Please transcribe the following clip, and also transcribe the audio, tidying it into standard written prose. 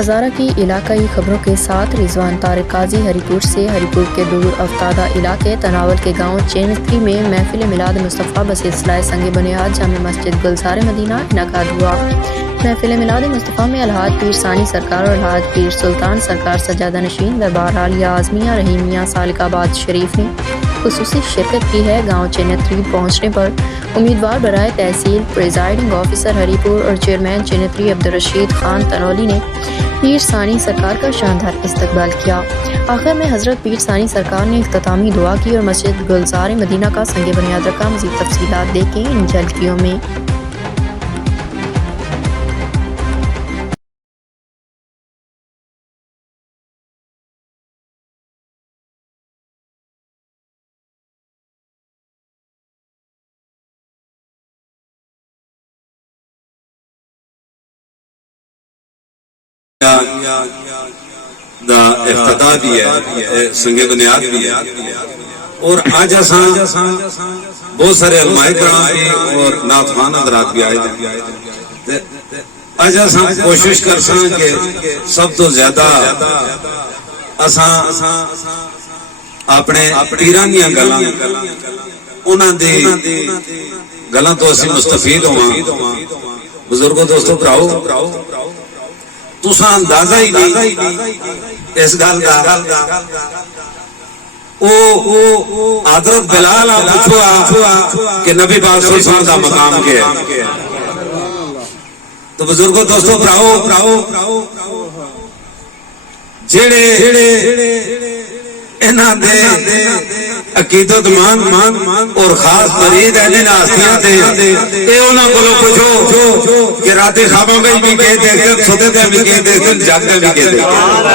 ہزارہ کی علاقائی خبروں کے ساتھ رضوان طارق قاضی ہری پور سے۔ ہری پور کے دور افتادہ علاقے تناول کے گاؤں چینتری میں محفل میلاد مصطفیٰ بسلسلہ سنگ بنیاد جامع مسجد گلزار مدینہ انعقاد ہوا۔ محفل میلاد مصطفیٰ میں الحاج پیر ثانی سرکار اور الحاج پیر سلطان سرکار سجادہ نشین دربار عالیہ اعظمیہ رحیمیہ سالک آباد شریف نے خصوصی شرکت کی ہے۔ گاؤں چینتری پہنچنے پر امیدوار برائے تحصیل پریزائڈنگ آفیسر ہری پور اور چیئرمین چینتری عبدالرشید خان تنولی نے پیر ثانی سرکار کا شاندار استقبال کیا۔ آخر میں حضرت پیر ثانی سرکار نے اختتامی دعا کی اور مسجد گلزار مدینہ کا سنگ بنیاد رکھا۔ مزید تفصیلات دیکھیں ان جھلکیوں میں۔ دا افتتاح بھی ہے، سنگ بنیاد بھی ہے، اور آج بہت سارے علماء کرام بھی اور نعت خوان حضرات بھی آئے تھے۔ آج کوشش کرساں کہ سب تو زیادہ اساں اپنے پیران دیاں گلاں انہاں دی گلاں تو اسی مستفید ہوواں۔ بزرگوں دوستو بھراؤ، تساں اندازہ ہی نہیں اس گل دا او حضرت بلال پوچھو کہ نبی پاک صلی اللہ علیہ وسلم دا مقام کیا ہے۔ تو بزرگوں دوستو بھراؤ جڑے انہاں دے عقیدت مان اور خاص مرید ہیں ہستیاں تے اے انہاں کولوں پوچھو کہ راتی خواباں وچ بھی کہہ دیکھتے سوتے تے بھی کہہ دیکھتے جاگتے بھی کہہ دیکھتے۔